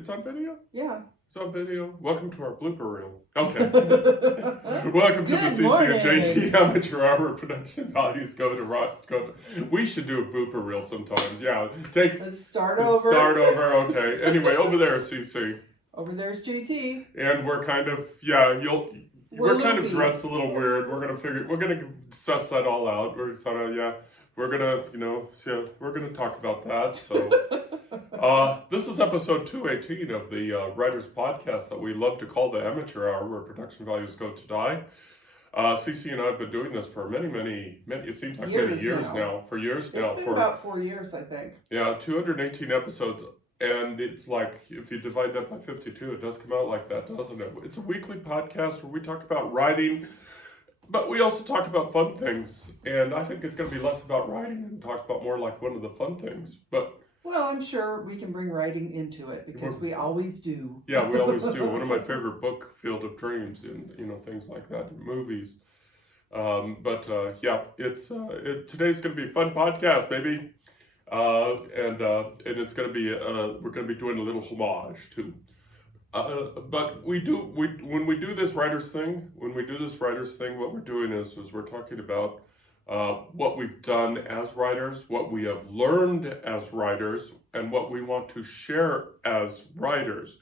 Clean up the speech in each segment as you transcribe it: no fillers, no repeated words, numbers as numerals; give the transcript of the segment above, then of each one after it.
It's on video? Yeah. It's on video. Welcome to our blooper reel. Okay. Welcome to the Good CC morning. and JT Amateur Hour production values go to. We should do a blooper reel sometimes. Yeah. Let's start over. Start over. Okay. Anyway, over there is CC. Over there's JT. And we're kind of we're kind of dressed a little weird. We're gonna suss that all out. We're gonna talk about that. So this is episode 218 of the Writers Podcast that we love to call the Amateur Hour, where production values go to die. CC and I have been doing this for many, it seems like many years now. For years now. It's been about 4 years, I think. Yeah, 218 episodes. And it's like, if you divide that by 52, it does come out like that, doesn't it? It's a weekly podcast where we talk about writing, but we also talk about fun things. And I think it's going to be less about writing and talk about more like one of the fun things. Well, I'm sure we can bring writing into it because we always do. Yeah, we always do. One of my favorite book, Field of Dreams, and things like that, movies. Today's going to be a fun podcast, baby. And it's going to be we're going to be doing a little homage too. But when we do this writers thing, what we're doing is we're talking about what we've done as writers, what we have learned as writers, and what we want to share as writers.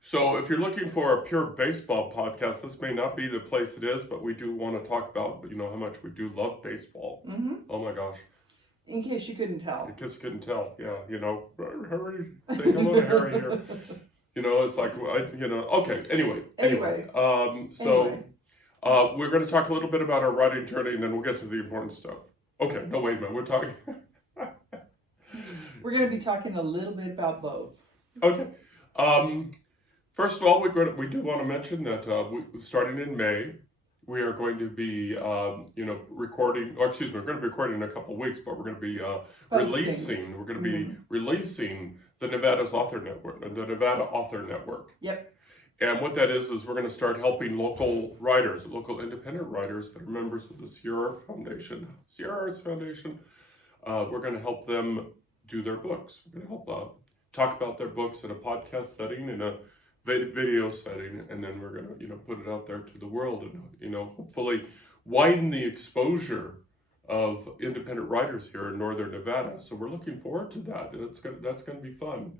So if you're looking for a pure baseball podcast, this may not be the place it is, but we do want to talk about how much we do love baseball. Mm-hmm. Oh my gosh. In case you couldn't tell. Yeah, Harry, say hello to Harry here. It's like, okay, anyway. We're going to talk a little bit about our writing journey, and then we'll get to the important stuff. Okay, no, wait a minute, we're talking. We're going to be talking a little bit about both. Okay. First of all, we do want to mention that starting in May, we are going to be, recording. We're going to be recording in a couple of weeks, but we're going to be releasing. We're going to be releasing the Nevada Author Network. Yep. And what that is we're going to start helping local independent writers that are members of the Sierra Arts Foundation. We're going to help them do their books. We're going to help talk about their books in a podcast setting, in a video setting, and then we're going to put it out there to the world and hopefully widen the exposure of independent writers here in northern Nevada. So we're looking forward to that. That's going to be fun.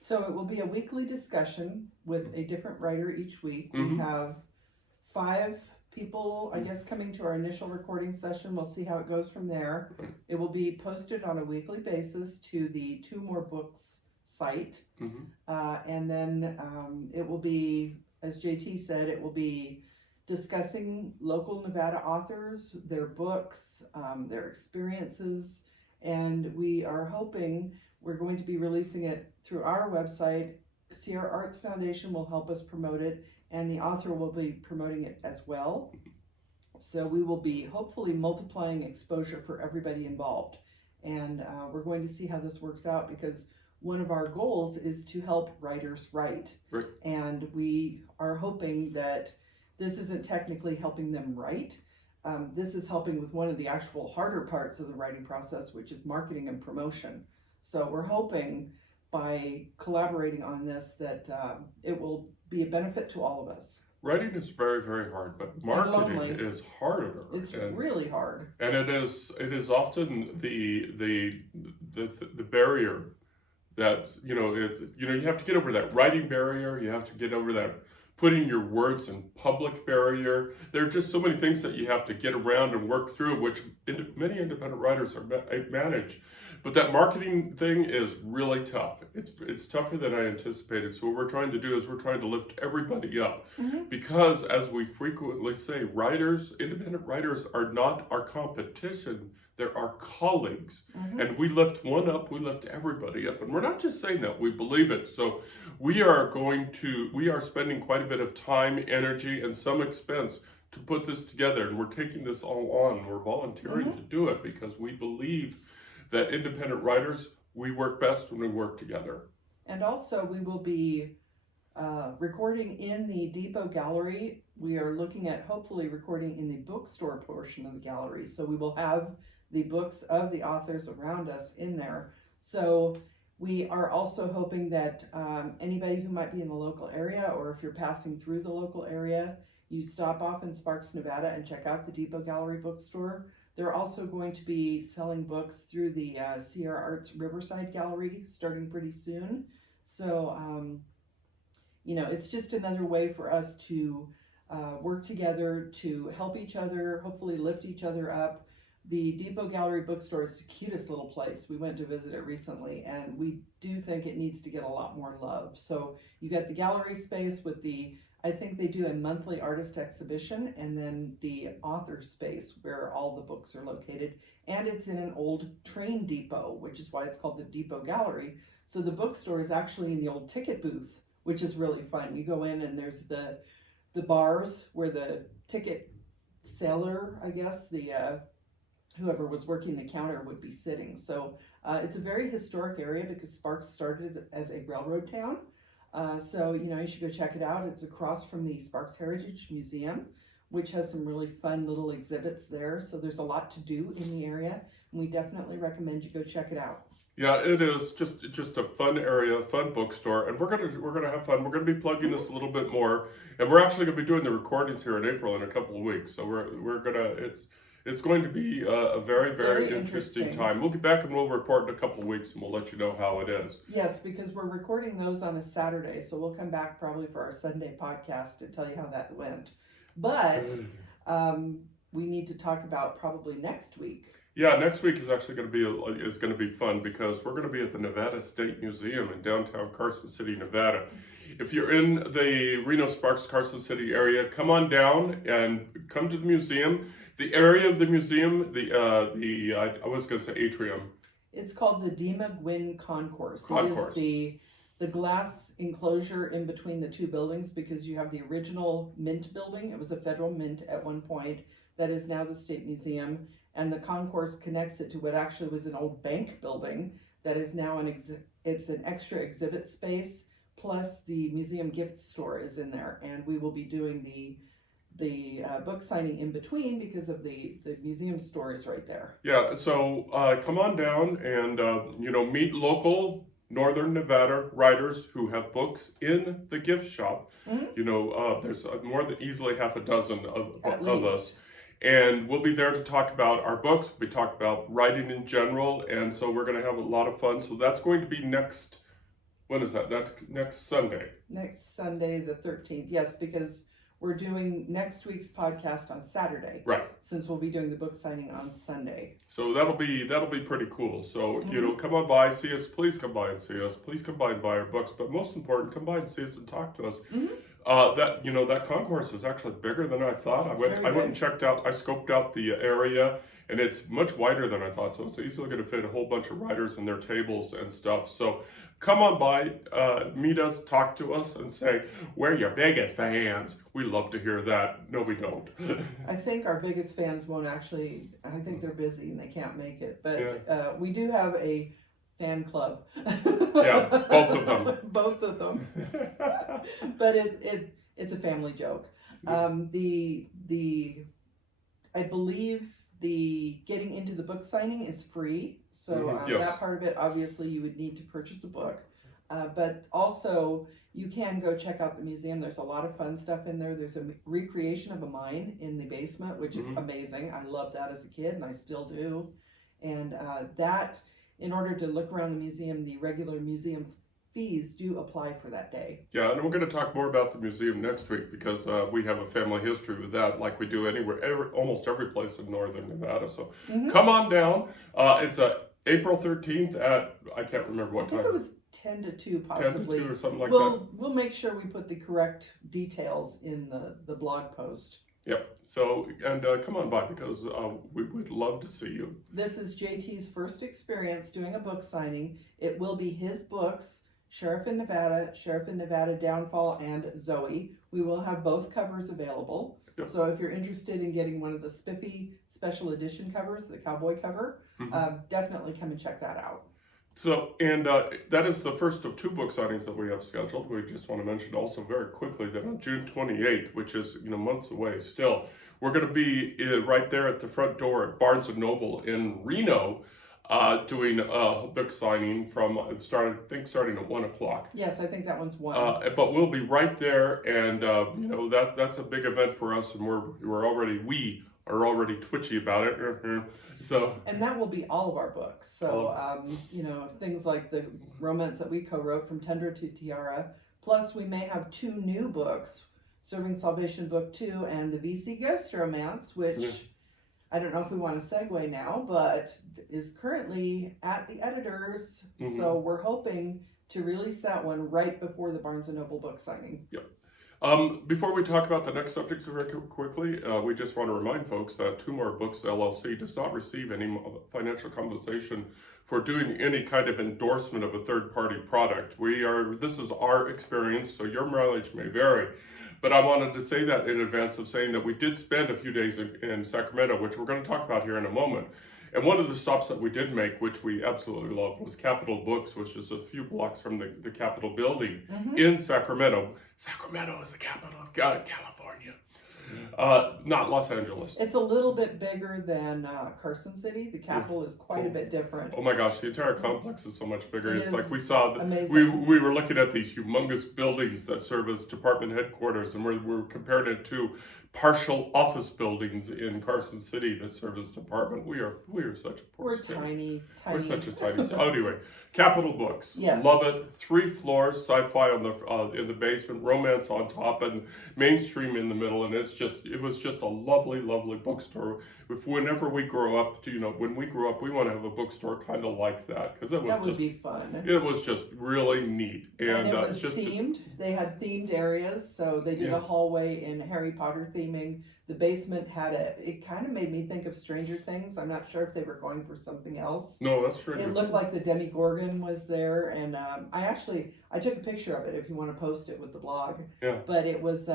So it will be a weekly discussion with a different writer each week. Mm-hmm. We have 5 people, I guess, coming to our initial recording session. We'll see how it goes from there. It will be posted on a weekly basis to the Two More Books site. Mm-hmm. And then it will be, as JT said, it will be discussing local Nevada authors, their books, their experiences, and we are hoping we're going to be releasing it through our website. Sierra Arts Foundation will help us promote it, and the author will be promoting it as well. So we will be hopefully multiplying exposure for everybody involved, and we're going to see how this works out, because one of our goals is to help writers write. Right. And we are hoping that this isn't technically helping them write. This is helping with one of the actual harder parts of the writing process, which is marketing and promotion. So we're hoping by collaborating on this that it will be a benefit to all of us. Writing is very, very hard, but marketing is harder. It's really hard. And it is often the barrier that you have to get over that writing barrier. You have to get over that putting your words in public barrier. There are just so many things that you have to get around and work through, which many independent writers manage. But that marketing thing is really tough. It's tougher than I anticipated. So what we're trying to do is we're trying to lift everybody up. Mm-hmm. Because as we frequently say, independent writers are not our competition. They're our colleagues. Mm-hmm. And we lift one up, we lift everybody up. And we're not just saying that, we believe it. So we are spending quite a bit of time, energy, and some expense to put this together. And we're taking this all on. We're volunteering to do it because we believe that independent writers, we work best when we work together. And also we will be recording in the Depot Gallery. We are looking at hopefully recording in the bookstore portion of the gallery. So we will have the books of the authors around us in there. So We are also hoping that anybody who might be in the local area, or if you're passing through the local area, you stop off in Sparks, Nevada and check out the Depot Gallery bookstore. They're also going to be selling books through the Sierra Arts Riverside Gallery starting pretty soon. So, it's just another way for us to work together to help each other, hopefully lift each other up. The Depot Gallery bookstore is the cutest little place. We went to visit it recently, and we do think it needs to get a lot more love. So you got the gallery space with I think they do a monthly artist exhibition, and then the author space where all the books are located. And it's in an old train depot, which is why it's called the Depot Gallery. So the bookstore is actually in the old ticket booth, which is really fun. You go in and there's the bars where the ticket seller, I guess, whoever was working the counter would be sitting. So it's a very historic area because Sparks started as a railroad town. So you should go check it out. It's across from the Sparks Heritage Museum, which has some really fun little exhibits there. So there's a lot to do in the area, and we definitely recommend you go check it out. Yeah, it is just a fun area, a fun bookstore, and we're gonna have fun. We're gonna be plugging this a little bit more, and we're actually gonna be doing the recordings here in April in a couple of weeks. So we're gonna it's going to be a very, very interesting time. We'll get back and we'll report in a couple of weeks, and we'll let you know how it is. Yes, because we're recording those on a Saturday, so we'll come back probably for our Sunday podcast and tell you how that went. But we need to talk about probably next week. Yeah, next week is actually going to be fun because we're going to be at the Nevada State Museum in downtown Carson City, Nevada. If you're in the Reno, Sparks, Carson City area, come on down and come to the museum. The area of the museum, I was going to say atrium. It's called the Dima Gwyn Concourse. Concourse. It is the glass enclosure in between the two buildings, because you have the original Mint building. It was a federal mint at one point that is now the State Museum. And the concourse connects it to what actually was an old bank building that is now it's an extra exhibit space, plus the museum gift store is in there. And we will be doing the book signing in between because of the museum store is right there. Yeah, so come on down and meet local Northern Nevada writers who have books in the gift shop. Mm-hmm. There's more than easily half a dozen of us. And we'll be there to talk about our books. We talk about writing in general, and so we're going to have a lot of fun. So that's going to be when is that? That's next Sunday. Next Sunday, the 13th. Yes, because we're doing next week's podcast on Saturday. Right. Since we'll be doing the book signing on Sunday. So that'll be pretty cool. So, mm-hmm. Come on by, see us. Please come by and see us. Please come by and buy our books. But most important, come by and see us and talk to us. Mm-hmm. That concourse is actually bigger than I thought. I went and checked out, I scoped out the area, and it's much wider than I thought. So it's easily going to fit a whole bunch of writers and their tables and stuff. So come on by, meet us, talk to us, and say, we're your biggest fans. We love to hear that. No, we don't. I think our biggest fans won't actually, I think they're busy and they can't make it. But we do have a fan club. Yeah, both of them. Both of them. But it's a family joke. I believe the getting into the book signing is free. So yes. That part of it, obviously, you would need to purchase a book. But also, you can go check out the museum. There's a lot of fun stuff in there. There's a recreation of a mine in the basement, which is amazing. I loved that as a kid, and I still do. And in order to look around the museum, the regular museum fees do apply for that day. Yeah, and we're going to talk more about the museum next week because we have a family history with that, like we do almost every place in Northern Nevada. So come on down. It's April 13th at, I can't remember what time. I think it was 10 to 2 possibly. 10 to 2 or something like that. We'll make sure we put the correct details in the blog post. Yep. So, and come on by because we would love to see you. This is JT's first experience doing a book signing. It will be his books, Sheriff in Nevada Downfall, and Zoe. We will have both covers available. Yep. So if you're interested in getting one of the spiffy special edition covers, the cowboy cover, definitely come and check that out. So, and that is the first of 2 book signings that we have scheduled. We just want to mention also very quickly that on June 28th, which is months away still, we're going to be right there at the front door at Barnes & Noble in Reno doing a book signing from starting at 1 o'clock. Yes, I think that one's one. But we'll be right there, and you know that's a big event for us, and we are already twitchy about it. So and that will be all of our books. So you know, things like the romance that we co-wrote From Tundra to Tiara. Plus, we may have 2 new books, Serving Salvation Book 2 and the VC Ghost Romance, which I don't know if we want to segue now, but is currently at the editors. So we're hoping to release that one right before the Barnes & Noble book signing. Yep. Before we talk about the next subject very quickly, we just want to remind folks that Two More Books LLC does not receive any financial compensation for doing any kind of endorsement of a third-party product. This is our experience, so your mileage may vary. But I wanted to say that in advance of saying that we did spend a few days in Sacramento, which we're going to talk about here in a moment. And one of the stops that we did make, which we absolutely loved, was Capitol Books, which is a few blocks from the Capitol building in Sacramento. Sacramento is the capital of California, not Los Angeles. It's a little bit bigger than Carson City. The Capitol is quite a bit different. Oh my gosh, the entire complex is so much bigger. It's like we saw, amazing. we were looking at these humongous buildings that serve as department headquarters, and we're comparing it to partial office buildings in Carson City that serve as department. We are such a poor state. Tiny. We're such a tiny state. Anyway, Capitol Books. Yes. Love it. 3 floors, sci-fi in the basement, romance on top, and mainstream in the middle. And it was just a lovely, lovely bookstore. Whenever we grow up, when we grow up, we want to have a bookstore kind of like that, because that would be fun. It was just really neat, and it was themed. They had themed areas, so they did a hallway in Harry Potter theming. The basement had it kind of made me think of Stranger Things. I'm not sure if they were going for something else. No, that's true. It looked like the Demogorgon was there, and I took a picture of it if you want to post it with the blog. Yeah. But it was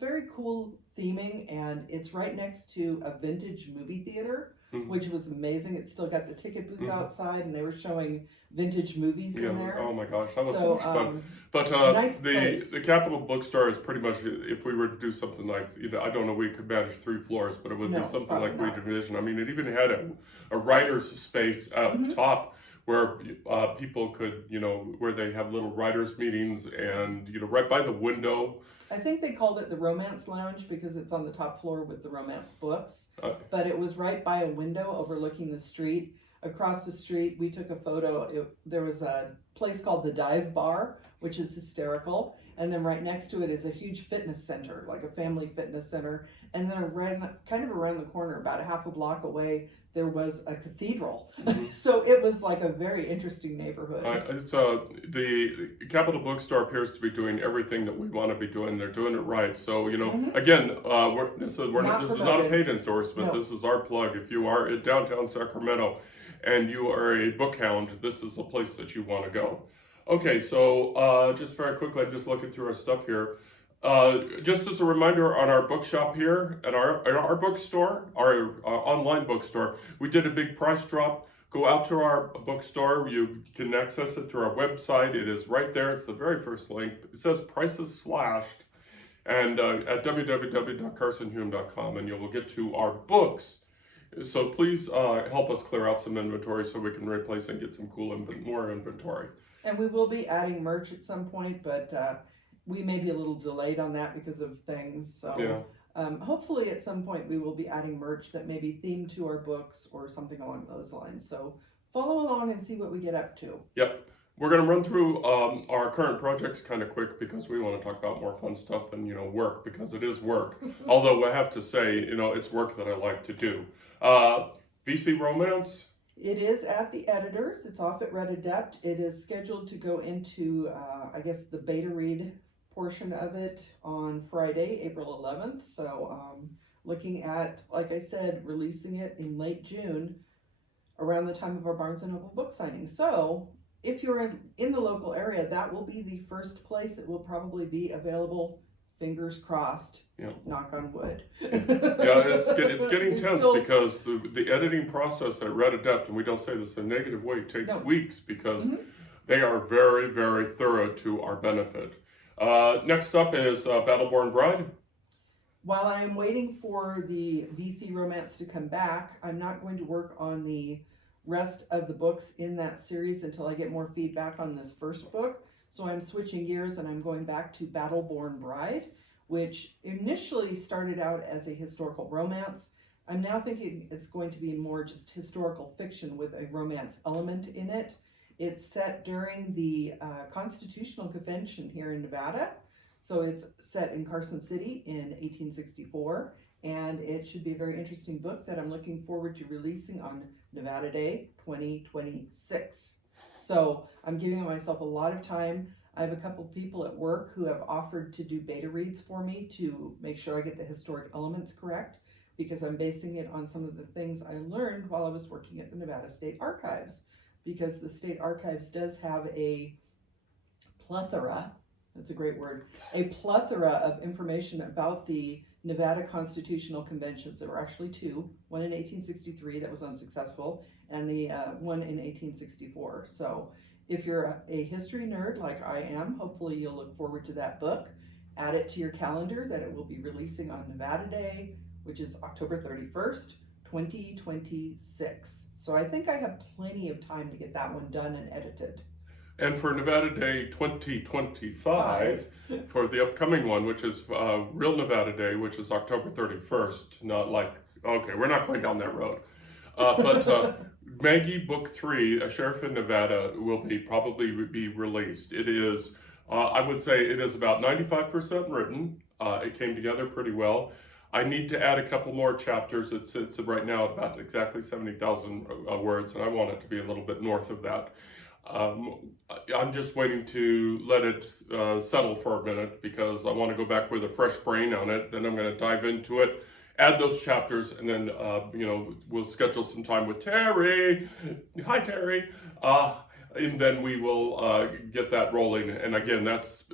very cool theming, and it's right next to a vintage movie theater, which was amazing. It's still got the ticket booth outside, and they were showing vintage movies in there. Oh my gosh, that was so much fun. But nice the Capitol Bookstore is pretty much, if we were to do something like, I don't know, we could manage 3 floors, but it would be something like we envision. I mean, it even had a writer's space up top where people could, where they have little writers' meetings, and right by the window. I think they called it the Romance Lounge because it's on the top floor with the romance books. But it was right by a window overlooking the street. Across the street, we took a photo. There was a place called the Dive Bar, which is hysterical. And then right next to it is a huge fitness center, like a family fitness center. And then kind of around the corner, about a half a block away, there was a cathedral. So it was like a very interesting neighborhood. The Capitol Bookstore appears to be doing everything that we want to be doing. They're doing it right. So, again, this is not a paid endorsement. No. This is our plug. If you are in downtown Sacramento and you are a book hound, this is a place that you want to go. Okay, so just very quickly, I'm just looking through our stuff here. Just as a reminder, on our bookshop here at our bookstore, our online bookstore, we did a big price drop. Go out to our bookstore. You can access it through our website. It is right there. It's the very first link. It says prices slashed, and at www.carsonhume.com, and you will get to our books. So please help us clear out some inventory so we can replace and get some cool more inventory. And we will be adding merch at some point, but we may be a little delayed on that because of things. So hopefully at some point we will be adding merch that may be themed to our books or something along those lines. So follow along and see what we get up to. Yep. We're going to run through our current projects kind of quick because we want to talk about more fun stuff than, work, because it is work. Although I have to say, it's work that I like to do. VC Romance. It is at the editors. It's off at Red Adept. It is scheduled to go into, the beta read portion of it on Friday, April 11th. So looking at, like I said, releasing it in late June around the time of our Barnes & Noble book signing. So if you're in the local area, that will be the first place it will probably be available. Fingers crossed. Yeah. Knock on wood. It's getting tense because the editing process at Red Adept, and we don't say this in a negative way, takes weeks because they are very, very thorough to our benefit. Next up is Battleborn Bride. While I am waiting for the VC Romance to come back, I'm not going to work on the rest of the books in that series until I get more feedback on this first book. So I'm switching gears and I'm going back to Battleborn Bride, which initially started out as a historical romance. I'm now thinking it's going to be more just historical fiction with a romance element in it. It's set during the Constitutional Convention here in Nevada. So it's set in Carson City in 1864. And it should be a very interesting book that I'm looking forward to releasing on Nevada Day 2026. So I'm giving myself a lot of time. I have a couple people at work who have offered to do beta reads for me to make sure I get the historic elements correct, because I'm basing it on some of the things I learned while I was working at the Nevada State Archives, because the State Archives does have a plethora, that's a great word, a plethora of information about the Nevada Constitutional Conventions. There were actually two, one in 1863 that was unsuccessful, and the one in 1864. So if you're a history nerd like I am, hopefully you'll look forward to that book. Add it to your calendar that it will be releasing on Nevada Day, which is October 31st, 2026. So I think I have plenty of time to get that one done and edited. And for Nevada Day 2025, for the upcoming one, which is real Nevada Day, which is October 31st, not like, okay, we're not going down that road. But Maggie Book 3, A Sheriff in Nevada, will probably be released. It is, I would say it is about 95% written. It came together pretty well. I need to add a couple more chapters. It's right now about exactly 70,000 words, and I want it to be a little bit north of that. I'm just waiting to let it settle for a minute, because I want to go back with a fresh brain on it. Then I'm going to dive into it, add those chapters, and then we'll schedule some time with Terry. Hi, Terry. And then we will get that rolling. And again, that's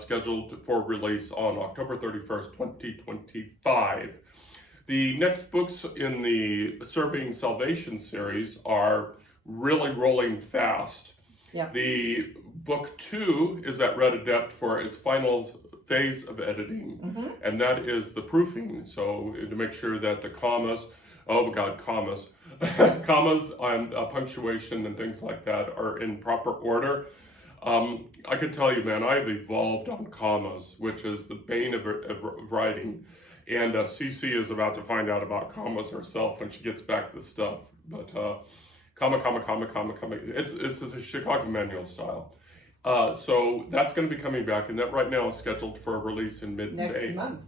scheduled for release on October 31st, 2025. The next books in the Serving Salvation series are really rolling fast. Yeah. The book 2 is at Red Adept for its final phase of editing, and that is the proofing. So to make sure that the commas, oh my God, commas and punctuation and things like that are in proper order. I could tell you, man, I've evolved on commas, which is the bane of writing. And Cece is about to find out about commas herself when she gets back this stuff. But comma. It's the Chicago manual style. So that's going to be coming back, and that right now is scheduled for a release in mid-May. Next month.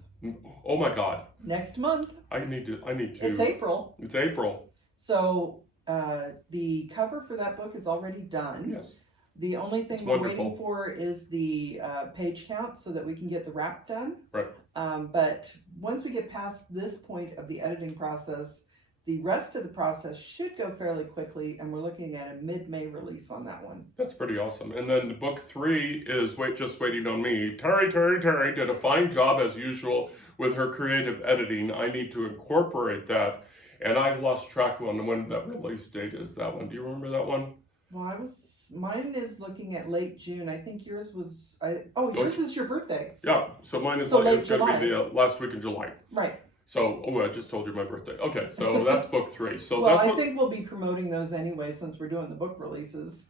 Oh my God. Next month. I need to. It's April. It's April. So the cover for that book is already done. Yes. The only thing we're waiting for is the page count so that we can get the wrap done. Right. But once we get past this point of the editing process, the rest of the process should go fairly quickly, and we're looking at a mid-May release on that one. That's pretty awesome. And then book 3 is just waiting on me. Terry did a fine job as usual with her creative editing. I need to incorporate that, and I've lost track on when that release date is. That one. Do you remember that one? Well, mine is looking at late June. I think yours was, yours is your birthday. Yeah, so mine is so going to be the last week in July. Right. So, I just told you my birthday. Okay, so that's book 3. So well, I think we'll be promoting those anyway since we're doing the book releases.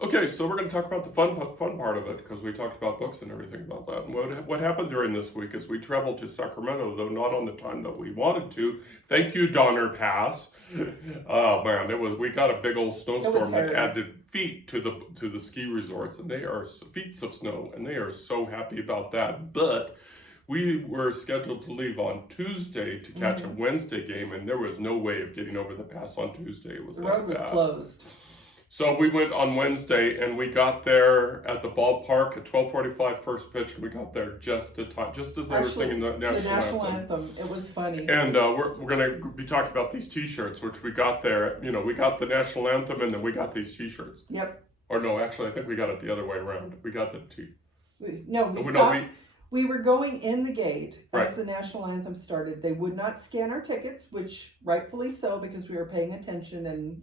Okay, so we're going to talk about the fun part of it, because we talked about books and everything about that. And what happened during this week is we traveled to Sacramento, though not on the time that we wanted to. Thank you, Donner Pass. Oh man, we got a big old snowstorm that added feet to the ski resorts, and they are feet of snow, and they are so happy about that. But we were scheduled to leave on Tuesday to catch a Wednesday game, and there was no way of getting over the pass on Tuesday. The road was closed. So we went on Wednesday, and we got there at the ballpark at 12:45 first pitch, and we got there just as they were singing the national anthem. It was funny. And we're going to be talking about these T-shirts, which we got there. We got the national anthem, and then we got these T-shirts. Yep. Or no, actually, I think we got it the other way around. We got the We were going in the gate as Right. the national anthem started. They would not scan our tickets, which rightfully so, because we were paying attention and,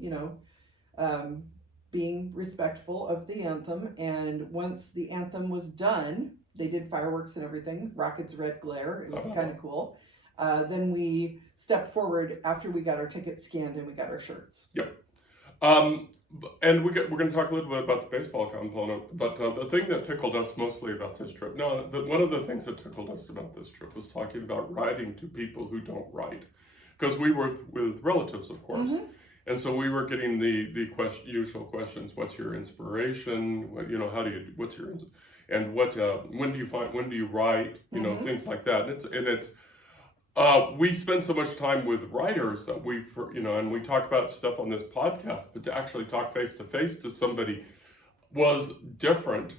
being respectful of the anthem. And once the anthem was done, they did fireworks and everything, rockets, red glare. It was kind of cool. Then we stepped forward after we got our tickets scanned and we got our shirts. Yep. And we're going to talk a little bit about the baseball component, but the thing that tickled us mostly about this trip, one of the things that tickled us about this trip was talking about writing to people who don't write, because we were with relatives, of course, and so we were getting the usual questions: what's your inspiration? How do you? What's your and what? When do you write? Things like that. And it's. We spend so much time with writers that and we talk about stuff on this podcast, but to actually talk face to face to somebody was different.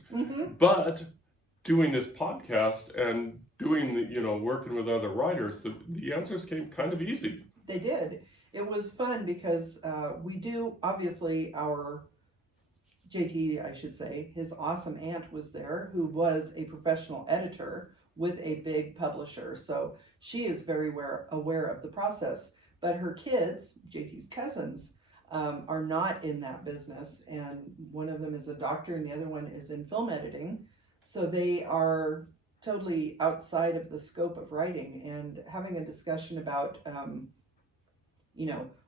But doing this podcast and doing working with other writers, the answers came kind of easy. They did. It was fun because we do, obviously, our JT, I should say, his awesome aunt was there, who was a professional editor with a big publisher. So she is very aware of the process. But her kids, JT's cousins, are not in that business. And one of them is a doctor and the other one is in film editing. So they are totally outside of the scope of writing, and having a discussion about,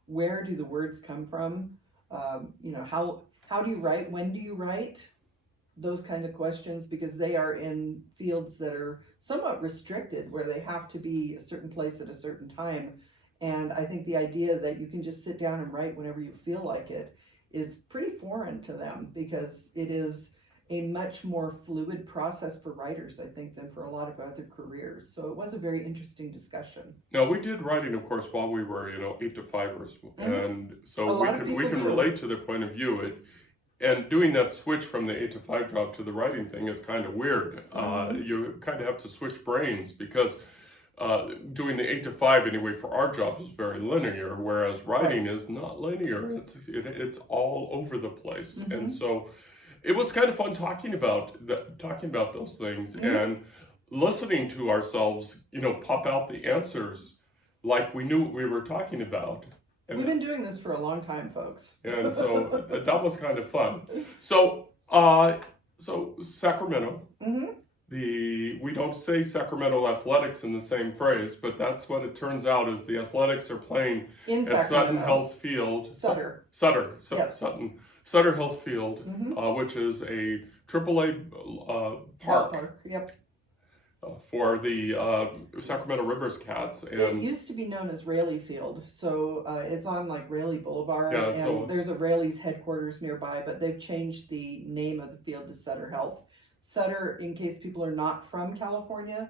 where do the words come from? How do you write? When do you write? Those kind of questions, because they are in fields that are somewhat restricted, where they have to be a certain place at a certain time. And I think the idea that you can just sit down and write whenever you feel like it is pretty foreign to them, because it is a much more fluid process for writers, I think, than for a lot of other careers. So it was a very interesting discussion. Now, we did writing, of course, while we were 8 to 5ers, and so we can relate to their point of view. And doing that switch from the 8 to 5 job to the writing thing is kind of weird. You kind of have to switch brains, because doing the 8 to 5 anyway for our jobs is very linear, whereas writing is not linear. It's all over the place. And so it was kind of fun talking about those things and listening to ourselves, pop out the answers like we knew what we were talking about. And we've been doing this for a long time, folks. And so that was kind of fun. So Sacramento, we don't say Sacramento Athletics in the same phrase, but that's what it turns out is the Athletics are playing at Sutter Health Field. Sutter. Yes. Sutter Health Field, which is a AAA park. Yep. For the Sacramento Rivers Cats. And it used to be known as Raley Field, so it's on like Raley Boulevard, and so there's a Raley's headquarters nearby, but they've changed the name of the field to Sutter Health. Sutter, in case people are not from California,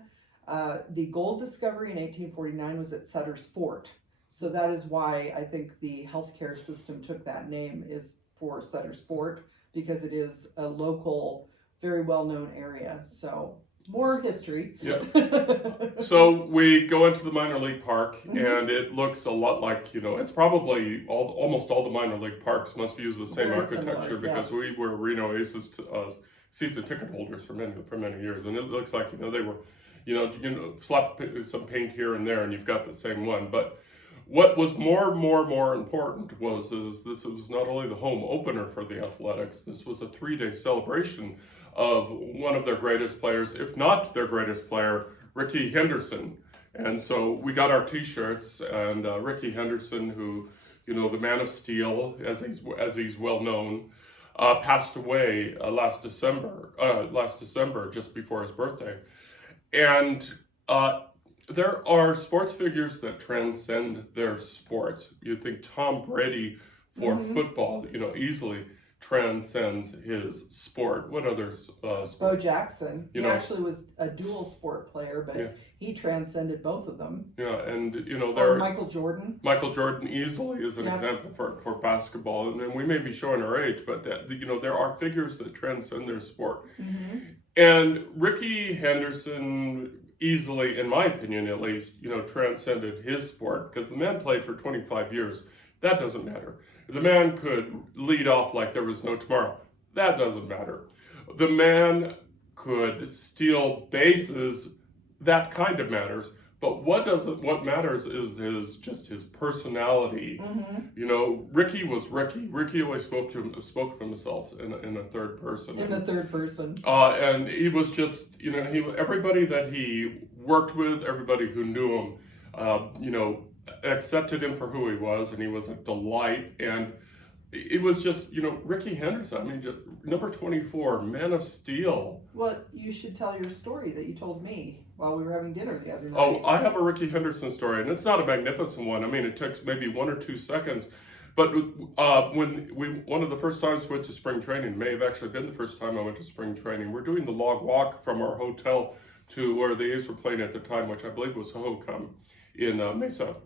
the gold discovery in 1849 was at Sutter's Fort, so that is why I think the healthcare system took that name, is for Sutter's Fort, because it is a local, very well-known area. So more history. Yep. So we go into the minor league park, and it looks a lot like, it's probably almost all the minor league parks must use the same architecture, because we were Reno Aces season ticket holders for many years, and it looks like they were, slap some paint here and there, and you've got the same one. But what was more important was this was not only the home opener for the Athletics. This was a 3-day celebration of one of their greatest players, if not their greatest player, Rickey Henderson. And so we got our T-shirts, and Rickey Henderson, who, the Man of Steel, as he's well known, passed away last December, just before his birthday. And there are sports figures that transcend their sports. You think Tom Brady for football, easily transcends his sport. What other sport? Bo Jackson. He actually was a dual sport player, but he transcended both of them. Yeah, and or Michael Jordan. Michael Jordan easily is an example for basketball, and then we may be showing our age, but there are figures that transcend their sport. And Rickey Henderson easily, in my opinion at least, transcended his sport, because the man played for 25 years. That doesn't matter. The man could lead off like there was no tomorrow. That doesn't matter. The man could steal bases. That kind of matters. But what matters is his personality. Rickey was Rickey. Rickey always spoke for himself in the third person. In the third person. And he was just, everybody that he worked with, everybody who knew him, accepted him for who he was, and he was a delight. And it was just, Rickey Henderson. I mean, just number 24, Man of Steel. Well, you should tell your story that you told me while we were having dinner the other night. Oh, I have a Rickey Henderson story, and it's not a magnificent one. I mean, it took maybe 1 or 2 seconds. But one of the first times we went to spring training, may have actually been the first time I went to spring training, we're doing the log walk from our hotel to where the A's were playing at the time, which I believe was Hohokam in Mesa.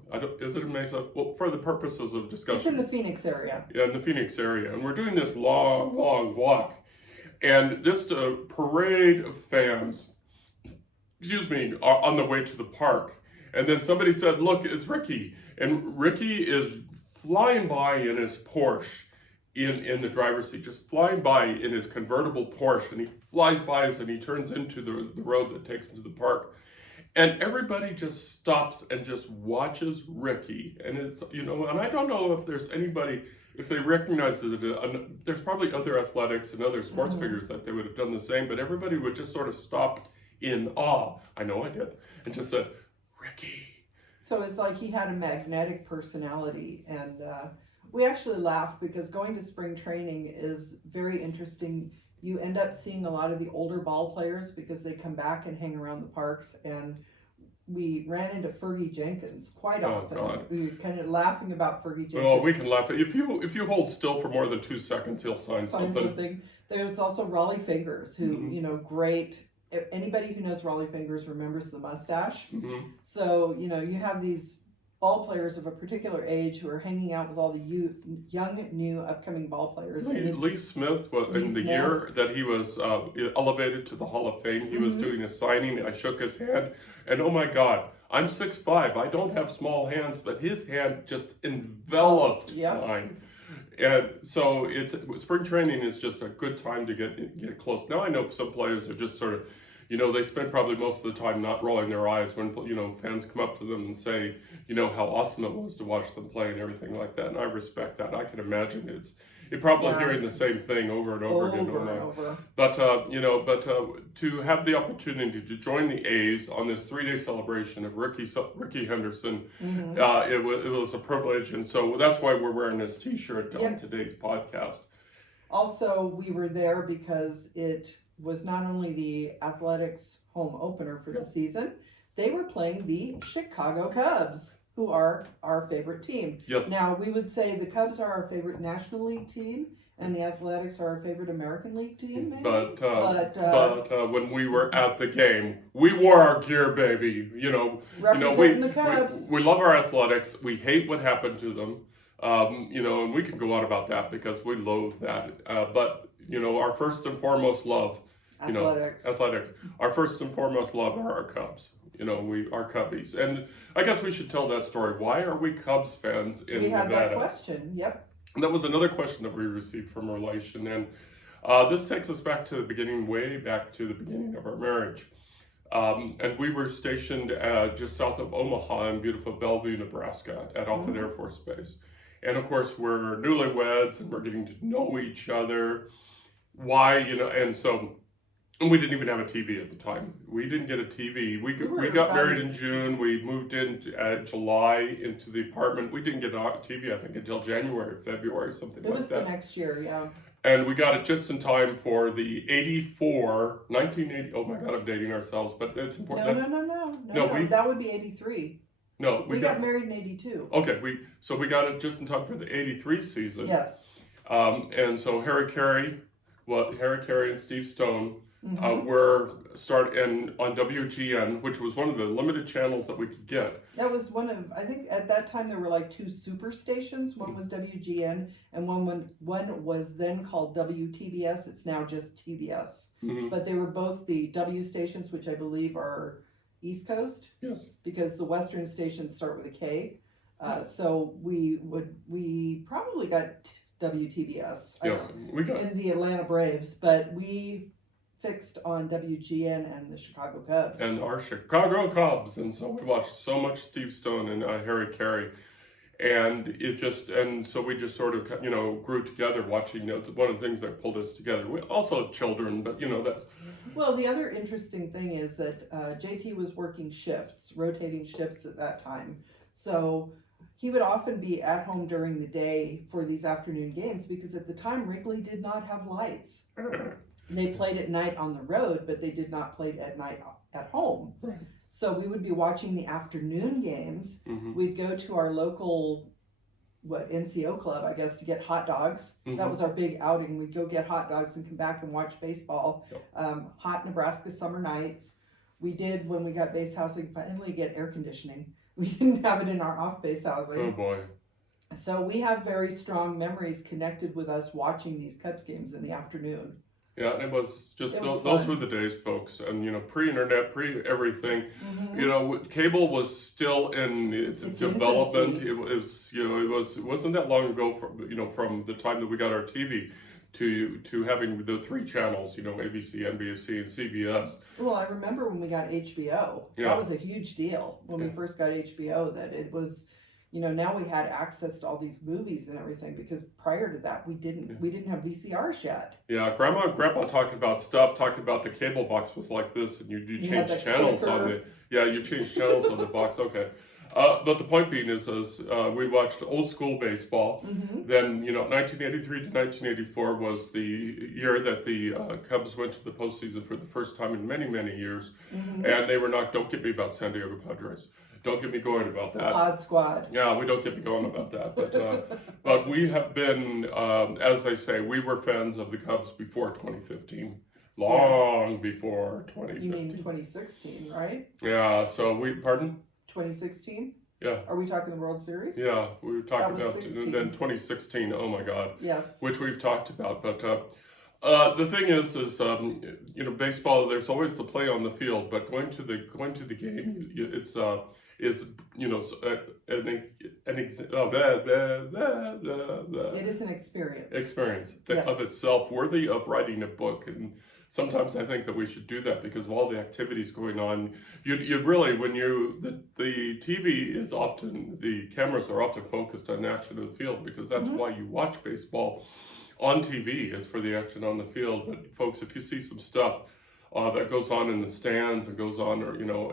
Is it in Mesa? Well, for the purposes of discussion. It's in the Phoenix area. Yeah, in the Phoenix area. And we're doing this long walk. And this parade of fans, are on the way to the park. And then somebody said, look, it's Rickey. And Rickey is flying by in his Porsche in the driver's seat, just flying by in his convertible Porsche. And he flies by us and he turns into the road that takes him to the park. And everybody just stops and just watches Rickey. And it's, and I don't know if there's anybody, if they recognize that there's probably other athletics and other sports figures that they would have done the same, but everybody would just sort of stop in awe. I know I did. And just said, Rickey. So it's like he had a magnetic personality. And we actually laugh because going to spring training is very interesting. You end up seeing a lot of the older ball players because they come back and hang around the parks. And we ran into Fergie Jenkins quite often. God. We were kind of laughing about Fergie Jenkins. Well, we can laugh. If you hold still for more than 2 seconds, he'll sign something. There's also Raleigh Fingers, who, great. Anybody who knows Raleigh Fingers remembers the mustache. Mm-hmm. So, you have these ball players of a particular age who are hanging out with all the young, new, upcoming ball players. Lee Smith, in the year that he was elevated to the Hall of Fame, he was doing a signing. I shook his hand, and oh my God, I'm 6'5". I don't have small hands, but his hand just enveloped mine. And so spring training is just a good time to get close. Now I know some players are just sort of, they spend probably most of the time not rolling their eyes when, fans come up to them and say, how awesome it was to watch them play and everything like that. And I respect that. I can imagine you're probably hearing the same thing over and over again. But, to have the opportunity to join the A's on this 3-day celebration of Rickey Henderson, it was a privilege. And so that's why we're wearing this T-shirt on today's podcast. Also, we were there because it was not only the Athletics home opener for the season, they were playing the Chicago Cubs, who are our favorite team. Yes. Now, we would say the Cubs are our favorite National League team, and the Athletics are our favorite American League team, maybe. But when we were at the game, we wore our gear, baby. Representing the Cubs. We love our Athletics. We hate what happened to them. And we can go on about that because we loathe that. But our first and foremost love, athletics. Our first and foremost love are our Cubs. We are Cubbies. And I guess we should tell that story. Why are we Cubs fans in Nevada? We had that question, yep. And that was another question that we received from a relation. And this takes us back to the beginning, way back to the beginning of our marriage. And we were stationed just south of Omaha in beautiful Bellevue, Nebraska at Offutt Air Force Base. And of course, we're newlyweds and we're getting to know each other. Why, and we didn't even have a TV at the time. We didn't get a TV. We got married in June. We moved in July into the apartment. We didn't get a TV, I think, until January, February, something like that. It was the next year, yeah. And we got it just in time for the 1980, oh my God, I'm dating ourselves, but it's important. No, that would be 83. No, we got married in 82. Okay, so we got it just in time for the 83 season. Yes. And so Harry Carey and Steve Stone were on WGN, which was one of the limited channels that we could get. That was one of, I think at that time there were like 2 super stations. One was WGN and one was then called WTBS. It's now just TBS. But they were both the W stations, which I believe are East Coast. Yes. Because the Western stations start with a K. So we probably got WTBS. Yes, we got in the Atlanta Braves, but we fixed on WGN and the Chicago Cubs. And our Chicago Cubs, and so we watched so much Steve Stone and Harry Carey, and so we just sort of grew together watching. It's one of the things that pulled us together. We also children, but that's. Well, the other interesting thing is that JT was working rotating shifts at that time. So he would often be at home during the day for these afternoon games because at the time Wrigley did not have lights. They played at night on the road, but they did not play at night at home. Right. So we would be watching the afternoon games. Mm-hmm. We'd go to our local, NCO club, I guess, to get hot dogs. Mm-hmm. That was our big outing. We'd go get hot dogs and come back and watch baseball. Yep. Hot Nebraska summer nights. We did, when we got base housing, finally get air conditioning. We didn't have it in our off base housing. Oh boy. So we have very strong memories connected with us watching these Cubs games in the afternoon. Yeah, and it was just It was those fun. were the days, folks. And pre-internet, pre-everything. Mm-hmm. Cable was still in its development. infancy. It wasn't that long ago from the time that we got our TV to having the 3 channels. ABC, NBC, and CBS. Well, I remember when we got HBO. Yeah. That was a huge deal when we Yeah. first got HBO, that it was, now we had access to all these movies and everything, because prior to that we didn't have VCRs yet. Yeah, Grandma and Grandpa talking about the cable box was like this, and you had change the channels clicker. on you change channels on the box. Okay, but the point being is we watched old school baseball. Mm-hmm. Then 1983 to 1984 was the year that the Cubs went to the postseason for the first time in many, many years, Mm-hmm. and they were not. Don't get me about San Diego Padres. Don't get me going about that. Pod Squad. Yeah, we don't get me going about that. But we have been, as I say, we were fans of the Cubs before 2015. Long before 2015. You mean 2016, right? Yeah, so pardon? 2016? Yeah. Are we talking the World Series? Yeah, we were talking That was about, 16. and then 2016, oh my God. Yes. Which we've talked about. But the thing is baseball, there's always the play on the field, but going to the game, It is an experience. Of Yes. itself, worthy of writing a book. And sometimes I think that we should do that because of all the activities going on. You really, the TV is often, the cameras are often focused on action in the field, because that's why you watch baseball on TV, is for the action on the field. But folks, if you see some stuff that goes on in the stands and goes on,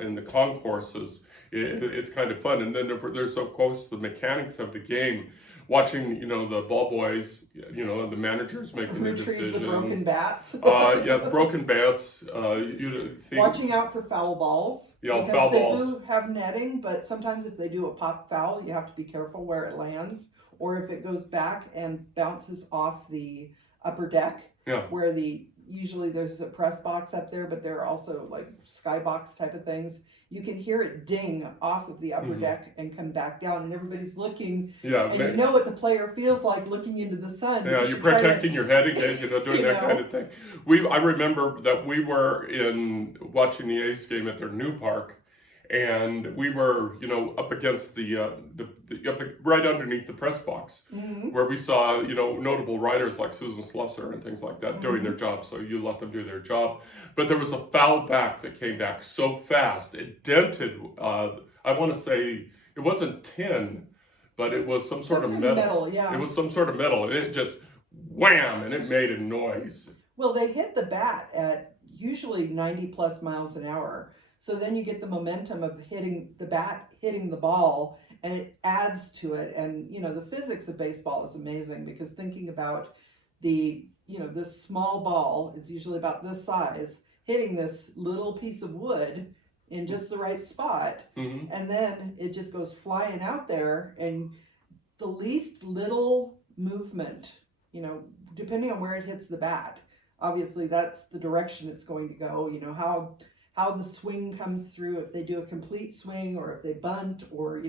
in the concourses, it's kind of fun. And then there's of course the mechanics of the game. Watching, the ball boys, the managers making their Retrieve decisions. the broken bats. Broken bats. Watching out for foul balls. Yeah, because foul they balls. do have netting, but sometimes if they do a pop foul, you have to be careful where it lands, or if it goes back and bounces off the upper deck, Yeah. where usually there's a press box up there, but there are also like skybox type of things. You can hear it ding off of the upper deck and come back down, and everybody's looking. Yeah, And you know what the player feels like looking into the sun. Yeah, you're protecting your head against, doing that kind of thing. I remember that we were watching the A's game at their new park, and we were, up against right underneath the press box, where we saw, notable writers like Susan Slusser and things like that doing their job. So you let them do their job. But there was a foul back that came back so fast, it dented, I want to say, it wasn't tin, but it was some sort of metal. Yeah. It was some sort of metal, and it just wham, and it made a noise. Well, they hit the bat at usually 90 plus miles an hour. So then you get the momentum of hitting the ball, and it adds to it. And, the physics of baseball is amazing, because thinking about this small ball is usually about this size, hitting this little piece of wood in just the right spot. Mm-hmm. And then it just goes flying out there, and the least little movement, depending on where it hits the bat, obviously that's the direction it's going to go. How the swing comes through, if they do a complete swing or if they bunt, or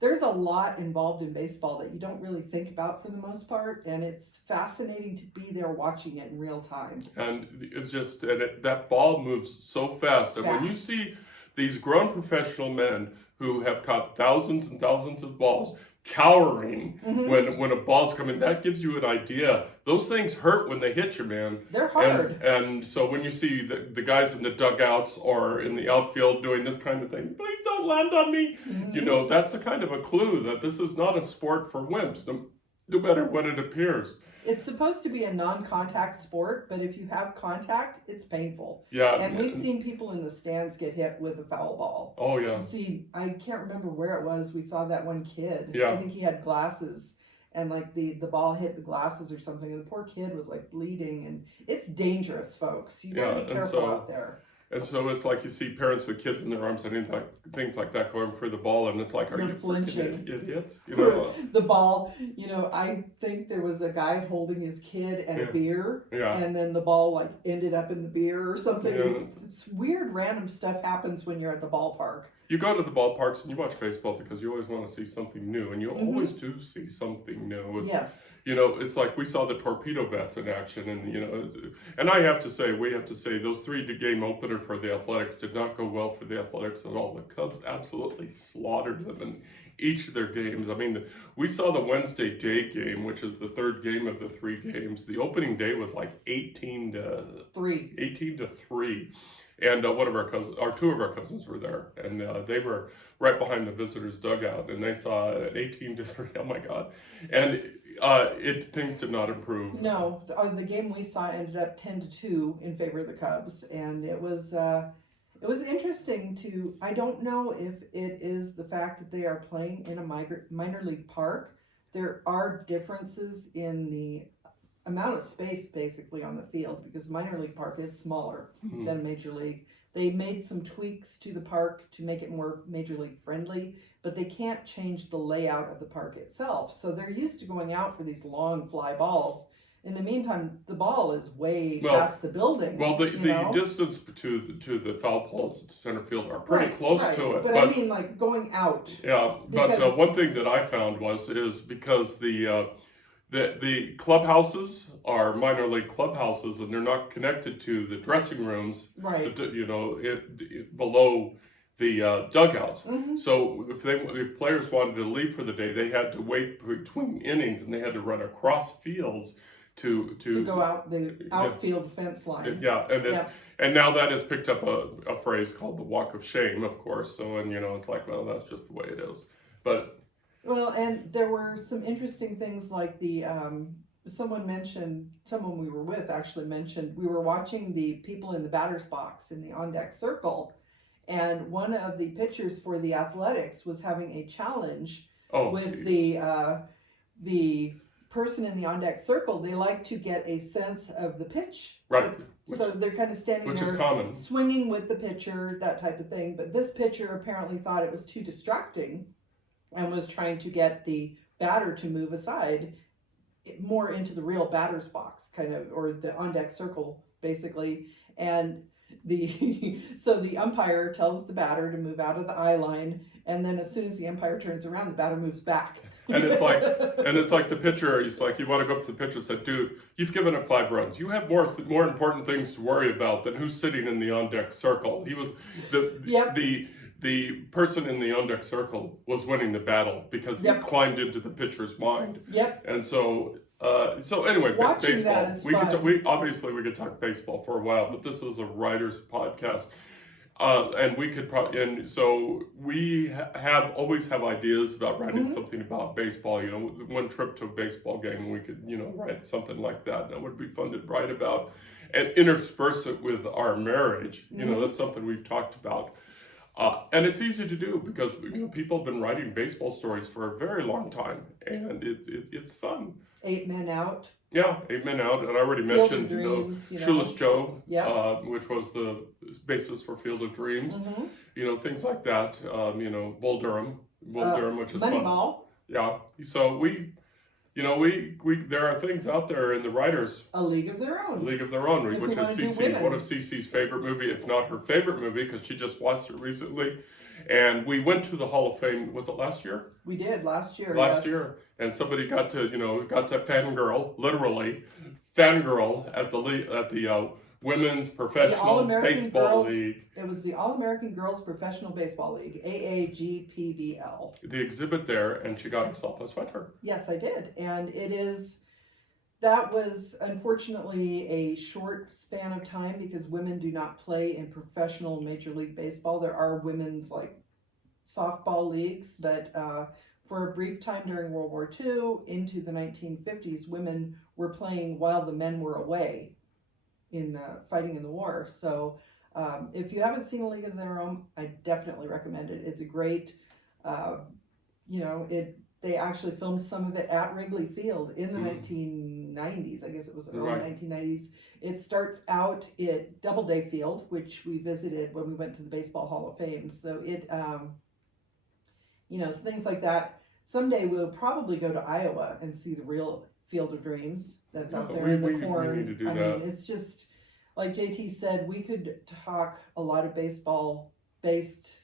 there's a lot involved in baseball that you don't really think about for the most part, and it's fascinating to be there watching it in real time. And it's just that ball moves so fast. And when you see these grown professional men who have caught thousands and thousands of balls cowering when a ball's coming, that gives you an idea. Those things hurt when they hit you, man. They're hard. And so when you see the guys in the dugouts or in the outfield doing this kind of thing, please don't land on me. That's a kind of a clue that this is not a sport for wimps. no matter what it appears. It's supposed to be a non-contact sport, but if you have contact, it's painful. Yeah. And we've seen people in the stands get hit with a foul ball. Oh yeah. See, I can't remember where it was. We saw that one kid. Yeah. I think he had glasses, and like the ball hit the glasses or something, and the poor kid was like bleeding. And it's dangerous, folks. You gotta be careful out there. And so it's like you see parents with kids in their arms and things like that going for the ball, and it's like, are you flinching idiots? You know, the ball. You know, I think there was a guy holding his kid and a beer, and then the ball like ended up in the beer or something. Yeah. It's weird, random stuff happens when you're at the ballpark. You go to the ballparks and you watch baseball because you always want to see something new, and you always do see something new. Yes. You know, it's like we saw the torpedo bats in action, and you know, and we have to say those 3-game opener for the Athletics did not go well for the Athletics at all. The Cubs absolutely slaughtered them in each of their games. I mean, we saw the Wednesday day game, which is the third game of the 3 games. The opening day was like 18-3. 18-3. And one of our cousins, or 2 of our cousins were there, and they were right behind the visitors' dugout, and they saw an 18-3. Oh my God! And things did not improve. No, the game we saw ended up 10-2 in favor of the Cubs, and it was interesting to. I don't know if it is the fact that they are playing in a minor league park. There are differences in the amount of space basically on the field, because minor league park is smaller than major league. They made some tweaks to the park to make it more major league friendly, but they can't change the layout of the park itself. So they're used to going out for these long fly balls. In the meantime, the ball is way past the building. Well, the distance to the foul poles at center field are pretty close to it. But I mean, like going out. Yeah, but one thing that I found is because the clubhouses are minor league clubhouses, and they're not connected to the dressing rooms, right? Below the dugouts. So if players wanted to leave for the day, they had to wait between innings, and they had to run across fields to go out the outfield fence line. Yeah, and now that has picked up a phrase called the walk of shame, of course. So it's like, well, that's just the way it is, but. Well, and there were some interesting things like someone we were with actually mentioned, we were watching the people in the batter's box in the on-deck circle, and one of the pitchers for the Athletics was having a challenge with the person in the on-deck circle. They like to get a sense of the pitch. Right. So they're kind of standing there, which is common, swinging with the pitcher, that type of thing. But this pitcher apparently thought it was too distracting, and was trying to get the batter to move aside more into the real batter's box, kind of, or the on-deck circle, basically. And so the umpire tells the batter to move out of the eye line, and then as soon as the umpire turns around, the batter moves back. And it's like the pitcher. It's like you want to go up to the pitcher and say, "Dude, you've given up 5 runs. You have more important things to worry about than who's sitting in the on-deck circle." He was the person in the on-deck circle was winning the battle because he climbed into the pitcher's mind. Yep. And so anyway, watching baseball. That is fun. We could talk baseball for a while, but this is a writer's podcast. And we could so we always have ideas about writing something about baseball. One trip to a baseball game, we could write something like that. That would be fun to write about, and intersperse it with our marriage. That's something we've talked about. And it's easy to do because people have been writing baseball stories for a very long time, and it's fun. 8 Men Out. Yeah, 8 Men Out, and I already mentioned Shoeless Joe, which was the basis for Field of Dreams. Things like that. Bull Durham, which is Moneyball. Fun. Yeah, so we there are things out there in the writers. A League of Their Own. Which is one of Cece's favorite movie, if not her favorite movie, because she just watched it recently. And we went to the Hall of Fame. Was it last year? We did last year. Last year, and somebody got to fangirl, literally fangirl at the Women's Professional Baseball League. It was the All-American Girls Professional Baseball League, AAGPBL. The exhibit there, and she got herself a sweater. Yes, I did, and that was unfortunately a short span of time because women do not play in professional Major League Baseball. There are women's softball leagues, but For a brief time during World War II into the 1950s, women were playing while the men were away in fighting in the war. So if you haven't seen A League of Their Own, I definitely recommend it. It's a great, they actually filmed some of it at Wrigley Field in the 1990s. I guess it was early 1990s. It starts out at Doubleday Field, which we visited when we went to the Baseball Hall of Fame. So it, things like that. Someday we'll probably go to Iowa and see the real Field of Dreams that's out there in the corn. We need to do that. mean, it's just, like JT said, we could talk a lot of baseball based,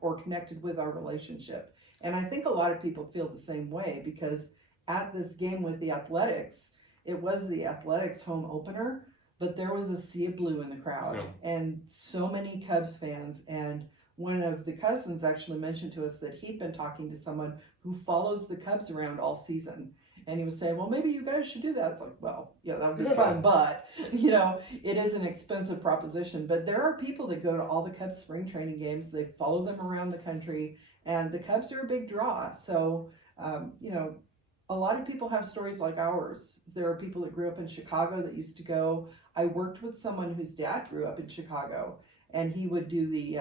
or connected with our relationship. And I think a lot of people feel the same way, because at this game with the Athletics, it was the Athletics home opener, but there was a sea of blue in the crowd and so many Cubs fans. And one of the cousins actually mentioned to us that he'd been talking to someone who follows the Cubs around all season. And he was saying, well, maybe you guys should do that. It's like, well, yeah, that would be fun, but, it is an expensive proposition. But there are people that go to all the Cubs spring training games. They follow them around the country, and the Cubs are a big draw. So, a lot of people have stories like ours. There are people that grew up in Chicago that used to go. I worked with someone whose dad grew up in Chicago, and he would do the,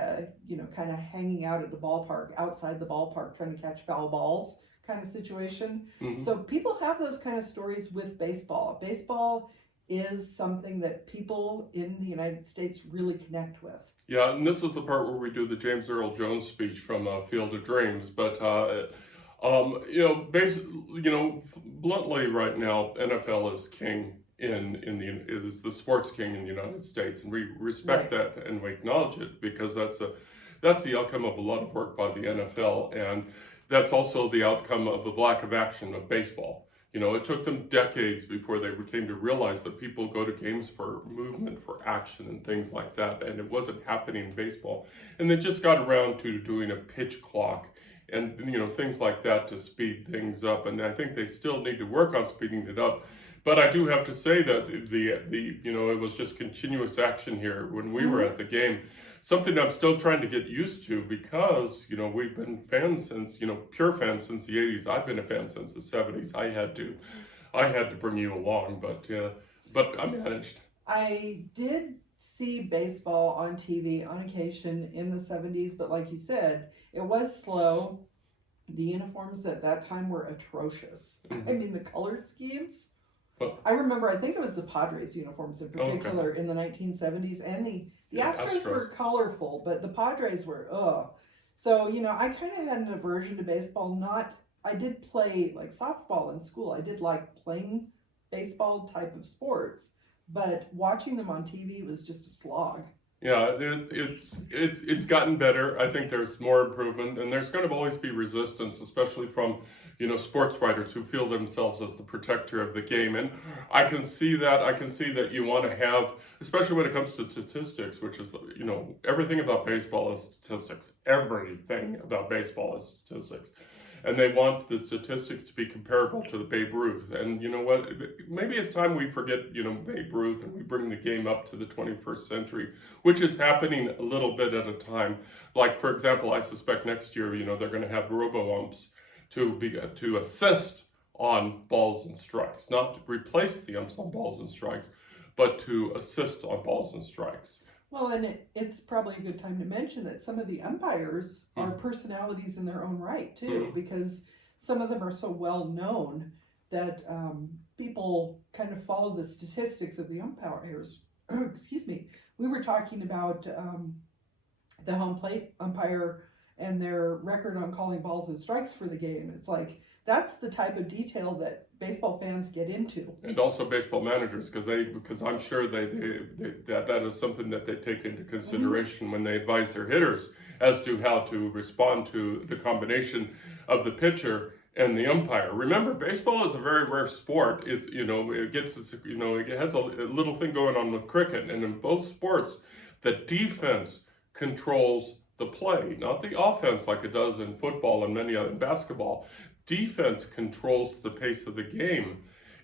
kind of hanging out at the ballpark, outside the ballpark, trying to catch foul balls kind of situation. So people have those kind of stories with baseball. Baseball is something that people in the United States really connect with. Yeah, and this is the part where we do the James Earl Jones speech from Field of Dreams. But bluntly, right now, NFL is king is the sports king in the United States, and we respect that and we acknowledge it, because that's the outcome of a lot of work by the NFL, and that's also the outcome of the lack of action of baseball. It took them decades before they came to realize that people go to games for movement, for action, and things like that, and it wasn't happening in baseball. And they just got around to doing a pitch clock and things like that to speed things up. And I think they still need to work on speeding it up. But I do have to say that it was just continuous action here when we were at the game. Something I'm still trying to get used to, because, we've been fans since, pure fans since the 80s. I've been a fan since the 70s. I had to bring you along, but I managed. I did see baseball on TV on occasion in the 70s, but like you said, it was slow. The uniforms at that time were atrocious. I mean, the color schemes. I remember, I think it was the Padres uniforms in particular in the 1970s, and the Astros were colorful, but the Padres were, So, I kind of had an aversion to baseball. I did play like softball in school. I did like playing baseball type of sports, but watching them on TV was just a slog. Yeah, it's gotten better. I think there's more improvement, and there's going to always be resistance, especially from sports writers who feel themselves as the protector of the game. And I can see that. I can see that you want to have, especially when it comes to statistics, which is, everything about baseball is statistics. Everything about baseball is statistics. And they want the statistics to be comparable to the Babe Ruth. And you know what? Maybe it's time we forget, Babe Ruth, and we bring the game up to the 21st century, which is happening a little bit at a time. Like, for example, I suspect next year, they're going to have robo-umps to assist on balls and strikes, not to replace the umps on balls and strikes, but to assist on balls and strikes. Well, and it's probably a good time to mention that some of the umpires are personalities in their own right, too, because some of them are so well known that people kind of follow the statistics of the umpires. Excuse me. We were talking about the home plate umpire and their record on calling balls and strikes for the game. It's like, that's the type of detail that baseball fans get into. And also baseball managers, because I'm sure that is something that they take into consideration when they advise their hitters as to how to respond to the combination of the pitcher and the umpire. Remember, baseball is a very rare sport. It has a little thing going on with cricket, and in both sports, the defense controls the play, not the offense like it does in football and many other basketball. Defense controls the pace of the game,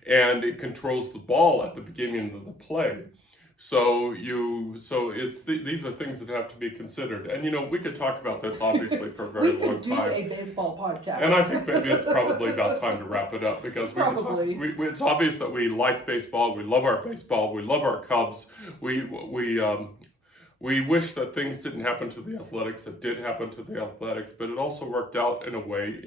and it controls the ball at the beginning of the play. So these are things that have to be considered. And we could talk about this obviously for a very long time. We could do a baseball podcast. And I think maybe it's probably about time to wrap it up because it's obvious that we like baseball. We love our baseball. We love our Cubs. We wish that things didn't happen to the Athletics that did happen to the Athletics, but it also worked out in a way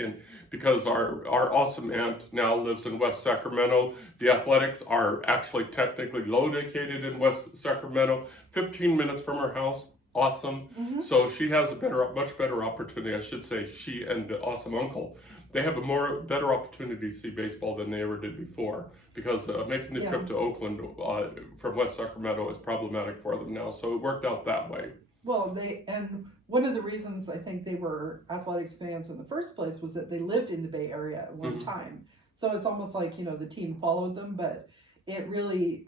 because our awesome aunt now lives in West Sacramento. The Athletics are actually technically located in West Sacramento, 15 minutes from her house. Awesome. Mm-hmm. So she has much better opportunity. I should say she and the awesome uncle. They have a better opportunity to see baseball than they ever did before because making the trip to Oakland from West Sacramento is problematic for them now. So it worked out that way. Well, and one of the reasons I think they were Athletics fans in the first place was that they lived in the Bay Area at one time. So it's almost like, the team followed them, but it really,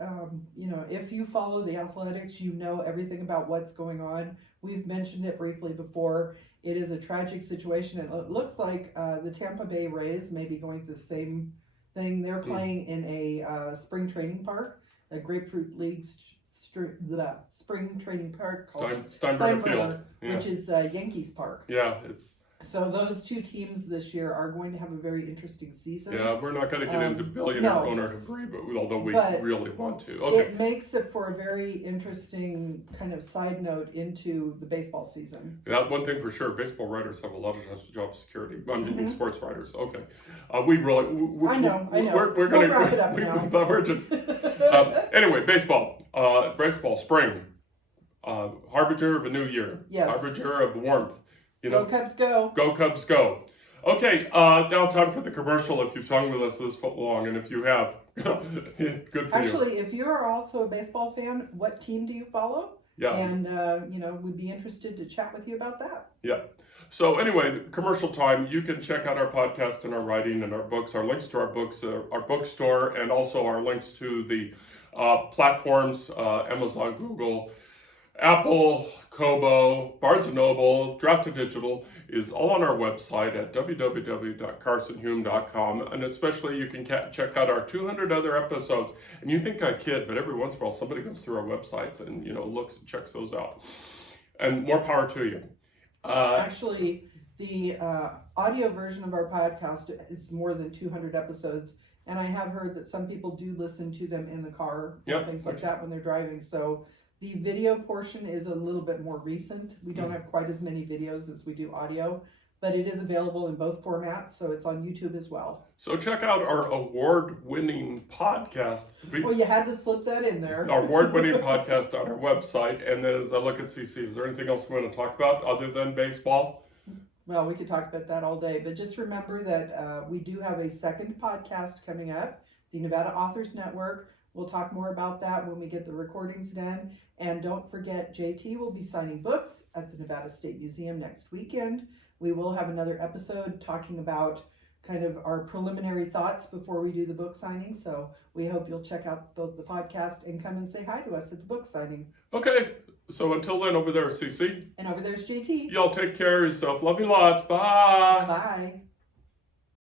if you follow the Athletics, you know everything about what's going on. We've mentioned it briefly before. It is a tragic situation. It looks like the Tampa Bay Rays may be going through the same thing. They're playing in a spring training park, a Grapefruit League spring training park called Steinberger Field, which is Yankees Park. Yeah, So those two teams this year are going to have a very interesting season. Yeah, we're not going to get into billionaire owner debris, although we really want to. Okay. It makes it for a very interesting kind of side note into the baseball season. Yeah, one thing for sure, baseball writers have a lot of job security. I mean, sports writers. Okay. We really... I know. We're going to wrap it up now. But we're just... anyway, baseball, spring. Harbinger of a new year. Yes. Harbinger of warmth. Go Cubs, go. Go Cubs, go. Okay, now time for the commercial if you've sung with us this long, and if you have, good for you. Actually, if you are also a baseball fan, what team do you follow? Yeah. And, we'd be interested to chat with you about that. Yeah. So anyway, commercial time, you can check out our podcast and our writing and our books, our links to our books, our bookstore, and also our links to the platforms, Amazon, Google, Apple, Kobo, Barnes & Noble, Drafted Digital is all on our website at www.carsonhume.com, and especially you can check out our 200 other episodes. And you think I kid, but every once in a while somebody goes through our website and looks and checks those out. And more power to you. Actually, the audio version of our podcast is more than 200 episodes, and I have heard that some people do listen to them in the car and things like that when they're driving. So the video portion is a little bit more recent. We don't have quite as many videos as we do audio, but it is available in both formats, so it's on YouTube as well. So check out our award-winning podcast. Well, you had to slip that in there. Our award-winning podcast on our website. And then as I look at CC, is there anything else we want to talk about other than baseball? Well, we could talk about that all day, but just remember that we do have a second podcast coming up, the Nevada Authors Network. We'll talk more about that when we get the recordings done. And don't forget, JT will be signing books at the Nevada State Museum next weekend. We will have another episode talking about kind of our preliminary thoughts before we do the book signing. So we hope you'll check out both the podcast and come and say hi to us at the book signing. Okay. So until then, over there, CC. And over there's JT. Y'all take care of yourself. Love you lots. Bye. Bye.